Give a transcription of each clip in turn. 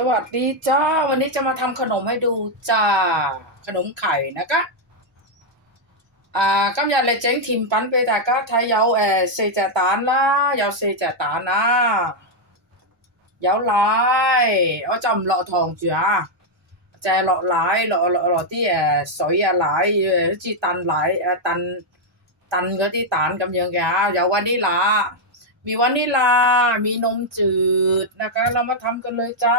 สวัสดีจ้า วันนี้จะมาทำขนมให้ดูจ้า ขนมไข่นะคะอ่ากำยันเลยเจ๊งทิมปันไปแต่ก็ไทยเยาเอเซจตานละเยาเซจตานนะเยาลายเอาจำเล่ะทองจ้าใจเลาะหลายเลาะเลาะเล่อที่เอสอยหลายจีตันหลายเอตันตันก็ที่ตานกำยังแกเยาวันนี้ละ มีวานิลา มีนมจืดนะคะ เรามาทำกันเลยจ้า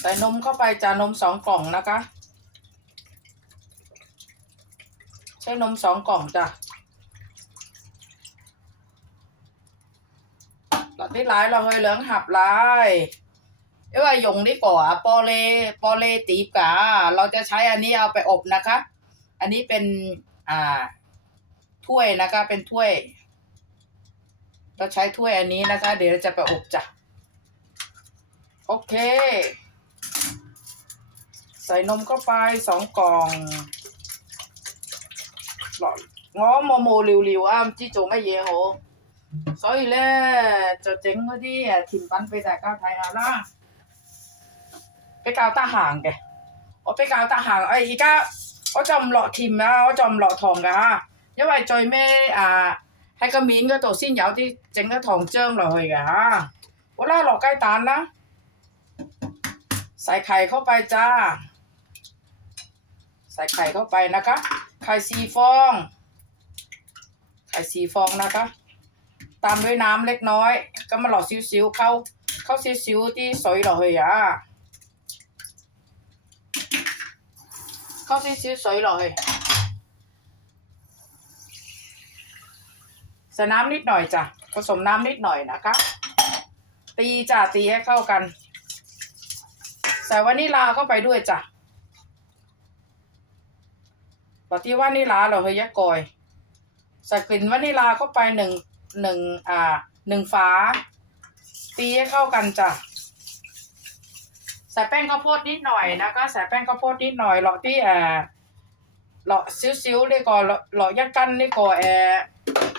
ใส่นมเข้าไปจ้านมสองกล่องนะคะ ใช้นมสองกล่องจ้ะหลับที่ร้ายเราเคยเหลืองหับลาย เอ้ว่าหยงนี่ก่อนปอเลปอเลตีบกาเราจะใช้อันนี้เอาไปอบนะคะ อันนี้เป็นอ่าถ้วยนะคะ เป็นถ้วย เราใช้ถ้วยอันนี้นะคะ เดี๋ยวเราจะไปอบจ้ะ โอเค ใส่นมเข้าไปสองกล่องหลอดง้อโมโมริวริวๆ啱唔知做乜嘢好，所以咧就整嗰啲诶甜品俾大家睇下啦。 比较得闲嘅，我比较得闲。诶而家我就唔落甜啊，我就唔落糖㗎吓，因为最尾啊喺个面嗰度先有啲整咗糖浆落去嘅吓。好啦，落鸡蛋啦。ใส่ไข่เข้าไปจ้า ใส่ไข่เข้าไปนะคะ ไข่สี่ฟอง ไข่สี่ฟองนะคะ ตามด้วยน้ำเล็กน้อย ก็มาหลอดซิวๆเข้า เข้าซิวๆที่สอย落去啊เข้า ซิวๆสอย落去ใส่น้ำนิดหน่อยจ้ะ ผสมน้ำนิดหน่อยนะคะ ตีจ้ะตีให้เข้ากัน ใส่วานิลาเข้าไปด้วยจ้ะปฏิวานิลาเราเฮยะกอยใส่กลิ่นวานิลาเข้าไปหนึ่งหนึ่งอ่าหนึ่งฝา ตีให้เข้ากันจ้ะ ใส่แป้งข้าวโพดนิดหน่อยนะคะ ใส่แป้งข้าวโพดนิดหน่อยเลาะที่แออเลาะซิวๆนี่ก่อนเลาะเลาะยักกันนี่ก่อนแอ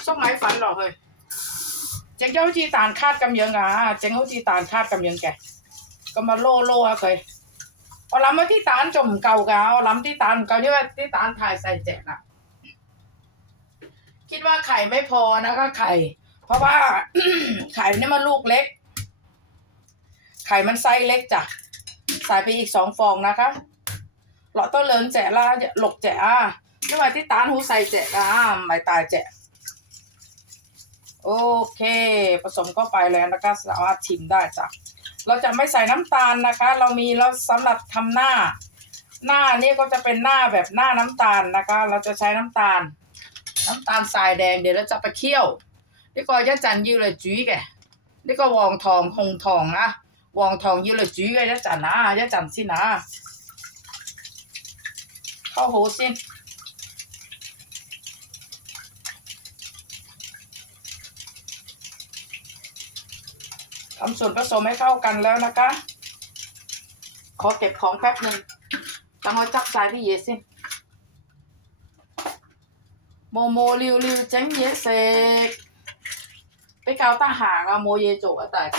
ส้มไม้ฝันหรอเฮ้ยเจ๊งเจ้าที่ตานคาดกำยังอะเจ๊งเขาที่ตานคาดกำยังแกก็มาโล่โล่อะเคยเอาลำไว้ที่ตานจมเก่าเกาเอาลำที่ตานเก่าที่ว่าที่ตานถ่ายใส่แจกอะคิดว่าไข่ไม่พอนะคะไข่ เพราะว่าไข่นี่มันลูกเล็ก ไข่มันไซส์เล็กจ้ะ ใส่ไปอีกสองฟองนะคะเราต้องเลินแจกละหลกแจกอะนี่ว่าที่ตานหูใส่แจกอะไม่ตายแจกโอเค ผสมก็ไปแล้วนะคะสามารถชิมได้จ้ะเราจะไม่ใส่น้ำตาลนะคะ เรามีเราสำหรับทำหน้า หน้านี่ก็จะเป็นหน้าแบบหน้าน้ำตาลนะคะ เราจะใช้น้ำตาล น้ำตาลทรายแดงเดี๋ยวเราจะไปเคี่ยวนี่ก็ย่าจันยืเลยจุ้ยแกนี่ก็วองทองหงทองนะ 黄糖要嚟煮嘅一阵啊，一阵先啊，沟好先。ทำส่วนผสมให้เข้ากันแล้วนะคะ ขอเก็บของแป๊บหนึ่งตั้งไว้จับสายพี่เยสิโมโมริวริวเจ๋งเยเสก比较得闲啊，冇嘢做啊，大家，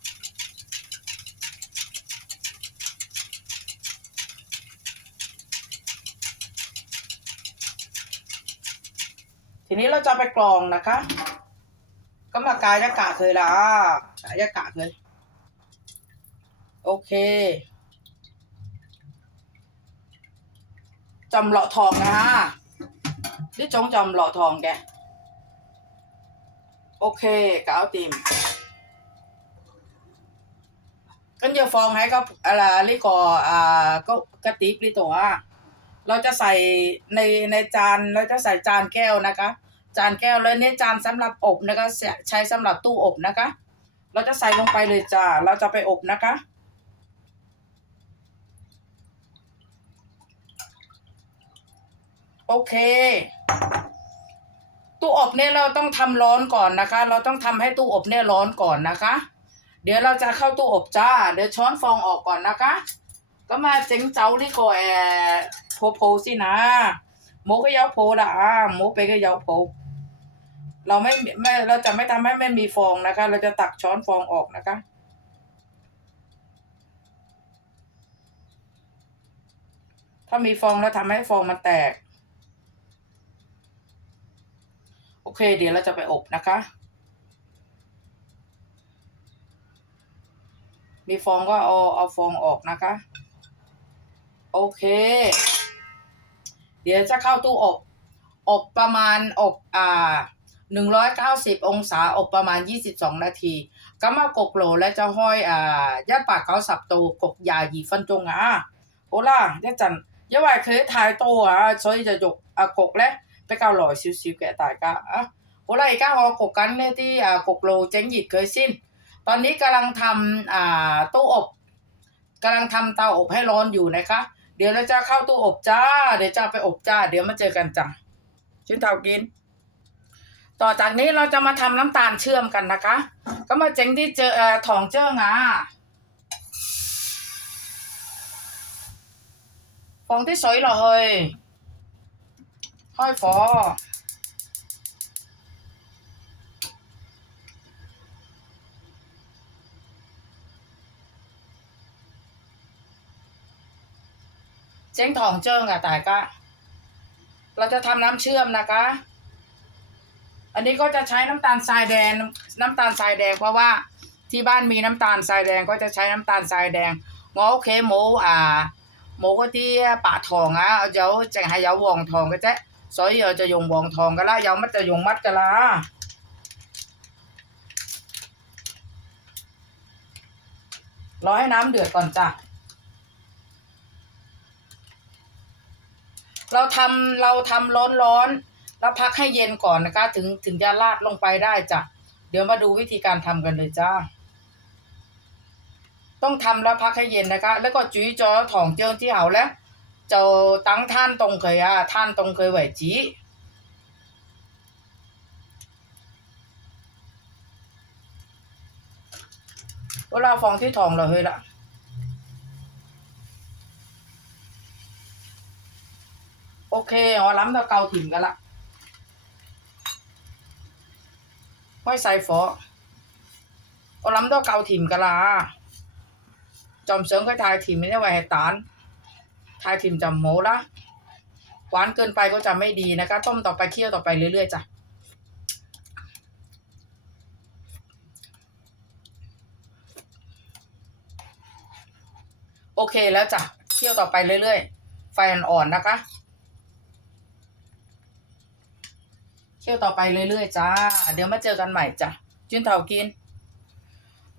ทีนี้เราจะไปกรองนะคะ ก็มากายากะเคยละกายากะเคยโอเคจำเลาะทองนะฮะนี่จงจำเลาะทองแก โอเคก้าวติมกันเยอะฟองให้ก็อะไรลิกออ่าก็กระติบลิตัวอะ เราจะใส่ในในจานเราจะใส่จานแก้วนะคะ จานแก้วแล้วเนี่ยจานสำหรับอบนะคะใช้สำหรับตู้อบนะคะ เราจะใส่ลงไปเลยจ้าเราจะไปอบนะคะโอเค ตู้อบเนี่ยเราต้องทำร้อนก่อนนะคะ เราต้องทำให้ตู้อบเนี่ยร้อนก่อนนะคะ เดี๋ยวเราจะเข้าตู้อบจ้า เดี๋ยวช้อนฟองออกก่อนนะคะ ก็มาเจ๋งเจ้าที่ก็แอโพโพสินะหมูก็ย้าโพละอ่าหมูไปก็ย้าโพเราไม่ไม่เราจะไม่ทำให้ไม่มีฟองนะคะ เราจะตักช้อนฟองออกนะคะ ถ้ามีฟองแล้วทำให้ฟองมันแตก โอเค เดี๋ยวเราจะไปอบนะคะ มีฟองก็เอาเอาฟองออกนะคะ โอเค เดี๋ยวจะเข้าตู้อบ อบประมาณอบอ่าหนึ่งร้อยเก้าสิบองศาอบประมาณยี่สิบสองนาทีก็มากกโหลและจะห้อยอ่าย่าปากเขาสับโตกกยาหยีฟันจงอะโอล่าย่าจันย่าว่าเคยถ่ายโตอะ所以จะยกอะกกและไปเกาหลอยซิวๆแกตายก็อะโอล่าอีกก็หอกกกันเนี่ยที่อ่ากกโหลเจ๊งหยีดเคยสิ้น ตอนนี้กำลังทำอ่าตู้อบกำลังทำเตาอบให้ร้อนอยู่นะคะ ดี๋ยวเราจะเข้าตู้อบจ้า เดี๋ยวจะไปอบจ้า เดี๋ยวมาเจอกันจ้ะชิ้นเตากิน ต่อจากนี้เราจะมาทำน้ำตาลเชื่อมกันนะคะ ก็มาเจ๊งที่เจอเอ่อถองเจิ้งอะฟองที่สวยเฮ้ยห้อยฟอ ช้งทองเจิ้งอะแต่ก็เราจะทำน้ำเชื่อมนะคะ อันนี้ก็จะใช้น้ำตาลทรายแดง น้ำตาลทรายแดงเพราะว่าที่บ้านมีน้ำตาลทรายแดงก็จะใช้น้ำตาลทรายแดงงอโอเคหมูอ่าหมูก็ที่ปะทองอะเดี๋ยวจะให้ยาววองทองก็จะสอยเอาจะยงวองทองก็ละยาวมัดจะยงมัดก็ละรอให้น้ำเดือดก่อนจ้ะ เราทำเราทำร้อนร้อนแล้วพักให้เย็นก่อนนะคะ ถึงถึงจะราดลงไปได้จ้ะเดี๋ยวมาดูวิธีการทำกันเลยจ้า ต้องทำแล้วพักให้เย็นนะคะ แล้วก็จุ๋ยจอถ่องเจิ้งที่เอาแล้วจะตั้งท่านตรงเคยอะท่านตรงเคยแหวจี้เราฟังที่ถ่องเราเลยละ โอเคอ๋อล้ำตะเกาถิ่มกันละห้อยใส่ฟออ๋อล้ำตะเกาถิ่มกันละจอมเสริงก็ทายถิ่มไม่ได้ไวให้ตานทายถิ่มจำโมละหวานเกินไปก็จะไม่ดีนะคะ ต้มต่อไปเคี่ยวต่อไปเรื่อยๆจ้ะโอเคแล้วจ้ะเคี่ยวต่อไปเรื่อยๆ ไฟอ่อนๆนะคะ ที่ยวต่อไปเรื่อยๆจ้า เดี๋ยวมาเจอกันใหม่จ้ะจุนเถากิน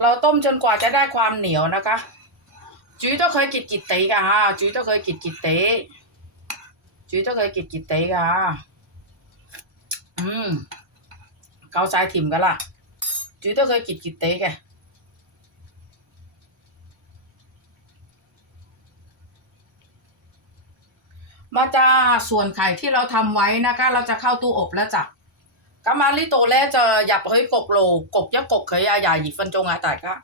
เราต้มจนกว่าจะได้ความเหนียวนะคะ จุ้ยต้องเคยกิดกิดเตะกะฮะจุ้ยต้องเคยกิดกิดเตะจุ้ยต้องเคยกิดกิดเตะกะอืมเกาสายถิ่มกันล่ะ จุ้ยต้องเคยกิดกิดเตะแกมาจ้าส่วนไข่ที่เราทำไว้นะคะ เราจะเข้าตู้อบแล้วจ้ะ 咁啊呢度咧就入去焗炉焗一焗佢啊廿二分钟啊大家。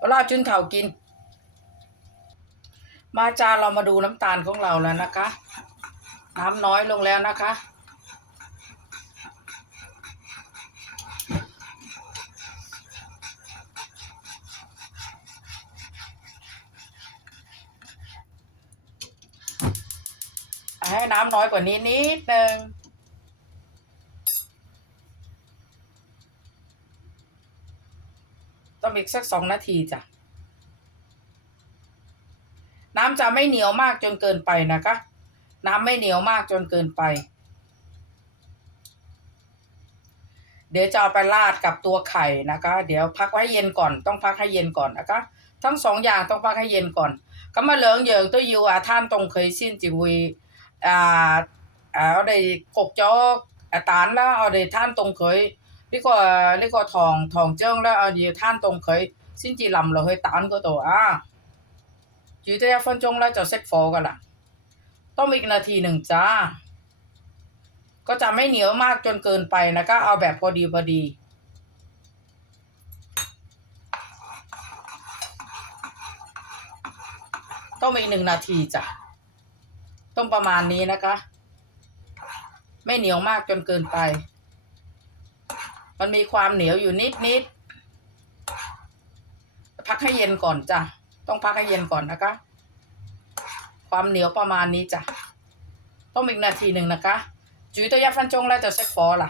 เวลาจุนเถากิน มาจาเรามาดูน้ำตาลของเราแล้วนะคะ น้ำน้อยลงแล้วนะคะ น้ำน้อยกว่านี้นิดนึงต้มอีกสักสองนาทีจ้ะ น้ำจะไม่เหนียวมากจนเกินไปนะคะ น้ำไม่เหนียวมากจนเกินไป เดี๋ยวจะเอาไปราดกับตัวไข่นะคะ เดี๋ยวพักไว้เย็นก่อน ต้องพักให้เย็นก่อนนะคะ ทั้งสองอย่างต้องพักให้เย็นก่อนก็มาเหลืองเยิงตัวยูอาท่านตรงเคยสิ้นจิวี à ở đây cột cho à tán đó ở đây than tông khởi đi qua đi qua thòng thòng chương đó ở đây than tông khởi xin chỉ làm là hơi tán của tổ à chỉ tới phân chung là cho sách phô cả là ต้องอีกนาทีหนึ่งจ้า ก็จะไม่เหนียวมากจนเกินไปนะก็เอาแบบพอดีพอดีต้มอีกหนึ่งนาทีจ้ะ ต้มประมาณนี้นะคะ ไม่เหนียวมากจนเกินไป มันมีความเหนียวอยู่นิดนิดพักให้เย็นก่อนจ้ะ ต้องพักให้เย็นก่อนนะคะ ความเหนียวประมาณนี้จ้ะ ต้มอีกนาทีหนึ่งนะคะจุยตัวยับฟันจงแล้วจะเซ็ตฟอล่ะ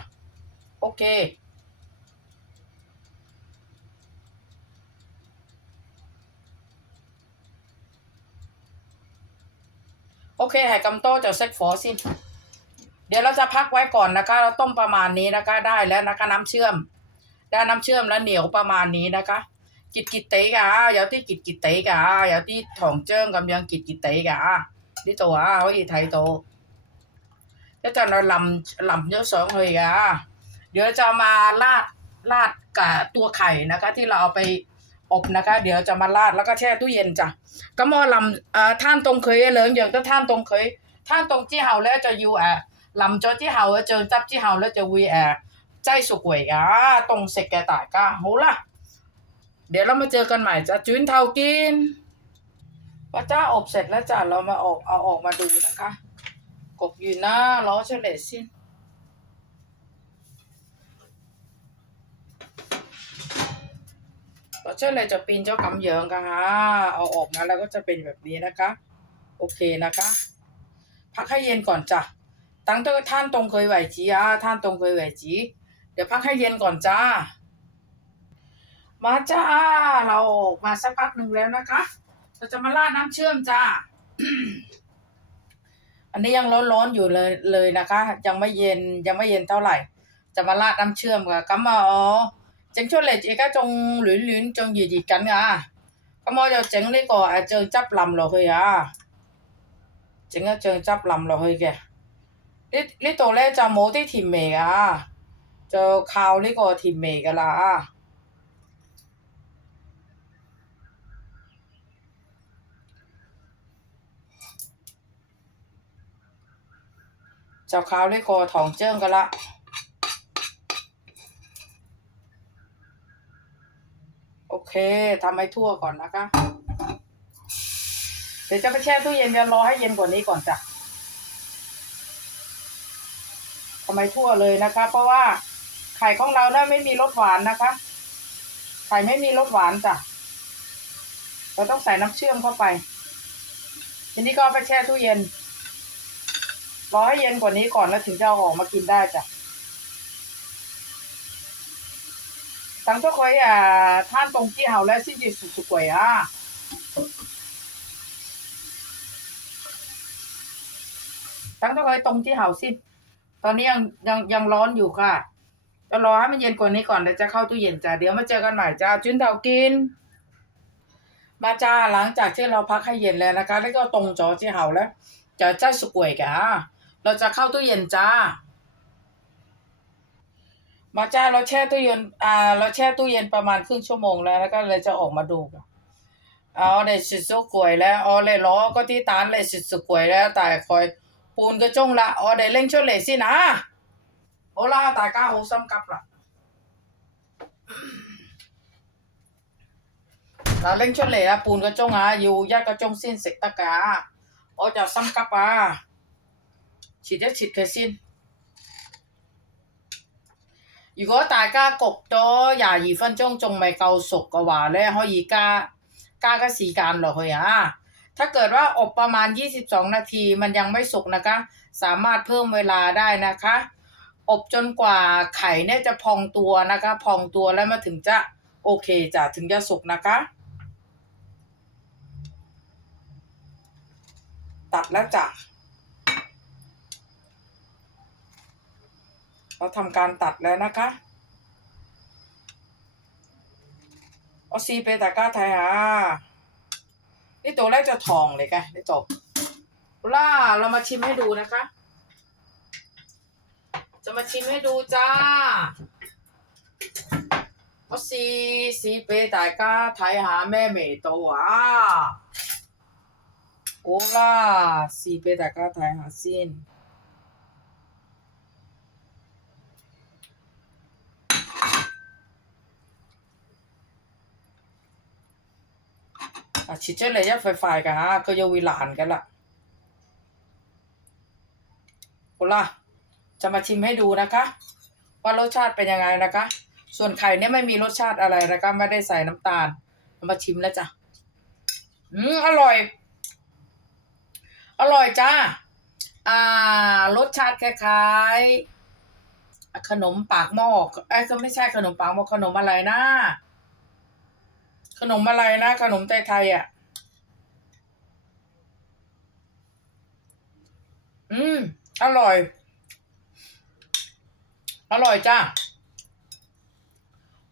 โอเค โอเคไห่กำโต้จะเซ็ตฟอสิเดี๋ยวเราจะพักไว้ก่อนนะคะ เราต้มประมาณนี้นะคะ ได้แล้วนะคะน้ำเชื่อม ได้น้ำเชื่อมแล้วเหนียวประมาณนี้นะคะ กิดกิดเตะกะอย่าที่กิดกิดเตะกะอย่าที่ถองเจิ้งกำยังกิดกิดเตะกะนี่ตัวอะเขาอีไทยโตแล้วจะเราลำลำเยอะสองเลยกะเดี๋ยวจะมาลาดลาดกับตัวไข่นะคะ ที่เราเอาไป อบนะคะ เดี๋ยวจะมาราดแล้วก็แช่ตู้เย็นจ้ะก็มอลำอ่อท่านตรงเคยเหลืองอย่างถ้าท่านตรงเคยท่านตรงจี้เห่าแล้วจะอยู่อะลำจอจี้เห่าเจอจับจี้เห่าแล้วจะวีแอใจสุกเวยอะตรงเสกแกตายก้าโหล่ะ เดี๋ยวเรามาเจอกันใหม่จ้ะจุนเทากินพระเจ้าอบเสร็จแล้วจ้ะเรามาออกเอาออกมาดูนะคะ กบยืนหน้าล้อเฉลี่ยสิ้น ก็เช่นเลยจะปีนเจ้ากำเยิงกันฮะเอาออกนะแล้วก็จะเป็นแบบนี้นะคะ โอเคนะคะพักให้เย็นก่อนจ้ะตั้งแต่ท่านตรงเคยไหวจีอะท่านตรงเคยไหวจีเดี๋ยวพักให้เย็นก่อนจ้า มาจ้า เราออกมาสักพักหนึ่งแล้วนะคะ เราจะมาลาดน้ำเชื่อมจ้า อันนี้ยังร้อนร้อนอยู่เลยเลยนะคะ ยังไม่เย็นยังไม่เย็นเท่าไหร่ จะมาลาดน้ำเชื่อมกับกัมมาอ๋อ 整出嚟而家仲暖暖仲熱熱緊㗎咁我就整呢個誒醬汁淋落去啊整一醬汁淋落去嘅呢呢度咧就冇啲甜味啊就靠呢個甜味㗎啦啊就靠呢個糖漿噶啦。 โอเคทำให้ทั่วก่อนนะคะ เดี๋ยวจะไปแช่ตู้เย็นเดี๋ยวรอให้เย็นกว่านี้ก่อนจ้ะทำให้ทั่วเลยนะคะ เพราะว่าไข่ของเราเนี่ยไม่มีรสหวานนะคะ ไข่ไม่มีรสหวานจ้ะ เราต้องใส่น้ำเชื่อมเข้าไป ทีนี้ก็ไปแช่ตู้เย็น รอให้เย็นกว่านี้ก่อนแล้วถึงจะเอาออกมากินได้จ้ะ ตั้งเจ้าคอยอ่าท่าน당초 거의 아, 탄 동기 하울에 시지 수수 거 야. 당초 거의วยอะ.ตอยตรงที่เฮาสิตอนนี้ยังยังยังร้อนอยู่ค่ะ จะรอให้มันเย็นกว่านี้ก่อนแล้วจะเข้าตู้เย็นจ้าเดี๋ยวมาเจอกันใหม่จ้าจุนเตากิน มาจ้าหลังจากที่เราพักให้เย็นแล้วนะคะ แล้วก็ตรงจอที่เห่าแล้วจะเจ้าสุกวยกะเราจะเข้าตู้เย็นจ้า มาจ้าเราแช่ตู้เย็นอ่า เราแช่ตู้เย็นประมาณครึ่งชั่วโมงแล้วแล้วก็เลยจะออกมาดูกเอาเลยสุดสุกวยแล้วเอาเลยล้อก็ที่ตานเลยสุดสุกวยแล้วแต่คอยปูนก็จงละเอาเลยเล่งช่วยเลยสินะโอลาตาก้าโหซ้ำกับละเราเล่งช่วยเลยละปูนก็จงอะอยู่ยากก็จงสิ้นเสกตะกาโอจะซ้ำกับอะฉีดจะฉีดเคยสิ้น 如果大家焗咗廿二分钟仲未够熟嘅话咧，可以加加个时间落去啊。ถ้าเกิดว่าอบประมาณ 22 นาทีมันยังไม่สุกนะคะ สามารถเพิ่มเวลาได้นะคะ อบจนกว่าไข่เนี่ยจะพองตัวนะคะ พองตัวแล้วมาถึงจะโอเคจ้ะถึงจะสุกนะคะ ตัดแล้วจ้ะ เราทำการตัดแล้วนะคะโอซีเปตาก้าไทยฮานี่ตัวแรกจะทองเลยกันได้จบล่าเรามาชิมให้ดูนะคะ จะมาชิมให้ดูจ้าโอซีซีเปตาก้าไทยหาแม่เมตัวโอล่าซีเปตาก้าไทยาซิน 아, 진짜 레이어 파이파이가 그 여기 란 갈 라. 올 라. จะมาชิมให้ดูนะคะ ว่ารสชาติเป็นยังไงนะคะ ส่วนไข่เนี่ยไม่มีรสชาติอะไรนะคะไม่ได้ใส่น้ำตาลมาชิมแล้วจ้ะอืมอร่อย อร่อยจ้าอ่ารสชาติคล้ายๆขนมปากหม้อไอ้ก็ไม่ใช่ขนมปากหม้อขนมอะไรนะ ขนมอะไรนะ ขนมไทยๆอะ อืม อร่อย อร่อยจ้า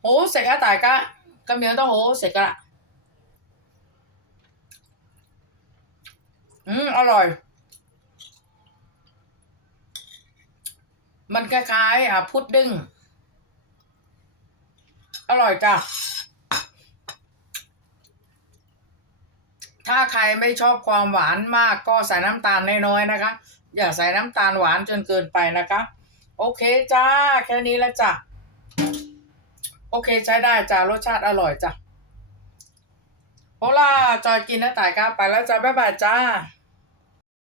โอ้เสร็จแล้วตายกะกำเนียต้องโอ้เสร็จกะละอืม อร่อย มันคล้ายๆอะพุดดิ้งอร่อยจ้า ถ้าใครไม่ชอบความหวานมากก็ใส่น้ำตาลน้อยๆนะคะ อย่าใส่น้ำตาลหวานจนเกินไปนะคะ โอเคจ้าแค่นี้แล้วจ้ะโอเคใช้ได้จ้ารสชาติอร่อยจ้ะโฮล่าจอยกินนะต่ายก้าไปแล้วจ้าบ๊ายบายจ้า